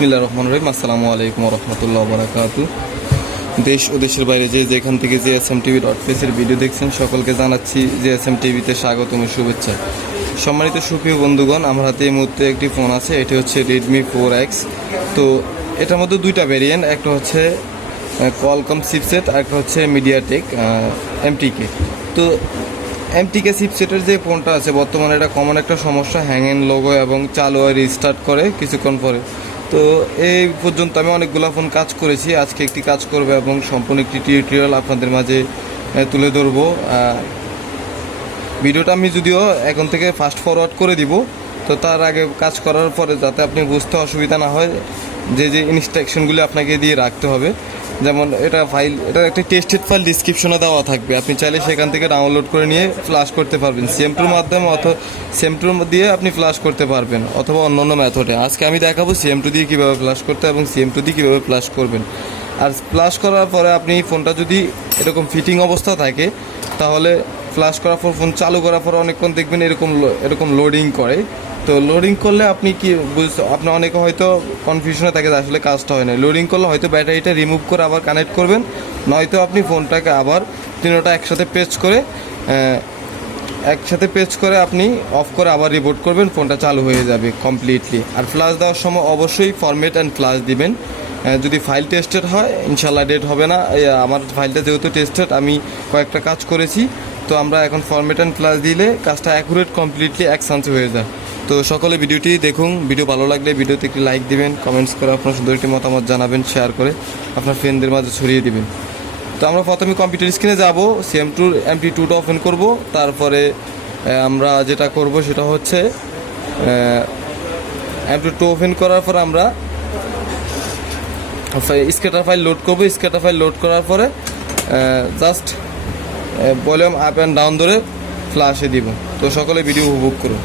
বিসমিল্লাহির রহমানির রহিম। আসসালামু আলাইকুম ওয়া রাহমাতুল্লাহি ওয়া বারাকাতুহু। দেশ ও দেশের বাইরে যেখান থেকে CM2 এর ভিডিও দেখছেন সকলকে জানাচ্ছি CM2 স্বাগতম ও শুভেচ্ছা। সম্মানিত সুপ্রিয় বন্ধুগণ, আমার হাতে এই মুহূর্তে একটি ফোন আছে, এটি হচ্ছে Redmi 4X। তো এটার মধ্যে দুইটা ভেরিয়েন্ট, একটা হচ্ছে Qualcomm চিপসেট আর একটা হচ্ছে MediaTek MTK। তো MTK চিপসেটের যে ফোনটা আছে বর্তমানে এটা কমন একটা সমস্যা, হ্যাং এন্ড লোগো এবং চালু হয় রিস্টার্ট করে কিছুক্ষণ পরে। তো এই পর্যন্ত আমি অনেকগুলো ফোন কাজ করেছি, আজকে একটি কাজ করবে এবং সম্পূর্ণ একটি টিউটোরিয়াল আপনাদের মাঝে তুলে ধরবো। ভিডিওটা আমি যদিও এখন থেকে ফাস্ট ফরওয়ার্ড করে দিব, তো তার আগে কাজ করার পরে যাতে আপনি বুঝতে অসুবিধা না হয়, যে ইনস্ট্রাকশনগুলি আপনাকে দিয়ে রাখতে হবে। যেমন এটা একটা টেস্টেড ফাইল ডিসক্রিপশনে দেওয়া থাকবে, আপনি চাইলে সেখান থেকে ডাউনলোড করে নিয়ে ফ্ল্যাশ করতে পারবেন CM2 মাধ্যমে, অথবা CM2 দিয়ে আপনি ফ্ল্যাশ করতে পারবেন, অথবা অন্য মেথডে। আজকে আমি দেখাবো CM2 দিয়ে কীভাবে ফ্ল্যাশ করতে এবং CM2 দিয়ে কীভাবে ফ্ল্যাশ করবেন। আর ফ্ল্যাশ করার পরে আপনি ফোনটা যদি এরকম ফিটিং অবস্থা থাকে, তাহলে ফ্ল্যাশ করার পর ফোন চালু করার পর অনেকক্ষণ দেখবেন এরকম লোডিং করে। তো লোডিং করলে আপনি আপনি অনেকে হয়তো কনফিউশনে থাকে যে আসলে কাজটা হয় না। লোডিং করলে হয়তো ব্যাটারিটা রিমুভ করে আবার কানেক্ট করবেন, নয়তো আপনি ফোনটাকে আবার তিনটা একসাথে পেচ করে আপনি অফ করে আবার রিবোট করবেন, ফোনটা চালু হয়ে যাবে কমপ্লিটলি। আর ফ্ল্যাশ দেওয়ার সময় অবশ্যই ফরম্যাট অ্যান্ড ফ্ল্যাশ দিবেন। যদি ফাইল টেস্টেড হয় ইনশাল্লাহ ডেট হবে না। আমার ফাইলটা যেহেতু টেস্টেড, আমি কয়েকটা কাজ করেছি, তো আমরা এখন ফরম্যাট অ্যান্ড ফ্ল্যাশ দিলে কাজটা অ্যাকুরেট কমপ্লিটলি এক চান্সে হয়ে যায়। তো সকলে ভিডিওটি দেখুন, ভিডিও ভালো লাগলে ভিডিওতে একটি লাইক দিবেন, কমেন্টস করে আপনার সুন্দর একটি মতামত জানাবেন, শেয়ার করে আপনার ফ্রেন্ডদের মাঝে ছড়িয়ে দিবেন। তো আমরা প্রথমে কম্পিউটার স্ক্রিনে যাব, CM2টা ওপেন করব। তারপরে আমরা যেটা করব সেটা হচ্ছে MT2 ওপেন করার পর আমরা স্ক্যাটার ফাইল লোড করব। স্ক্যাটার ফাইল লোড করার পরে just volume up and down ধরে ফ্ল্যাশে দিব। তো সকলে ভিডিও উপভোগ করুন।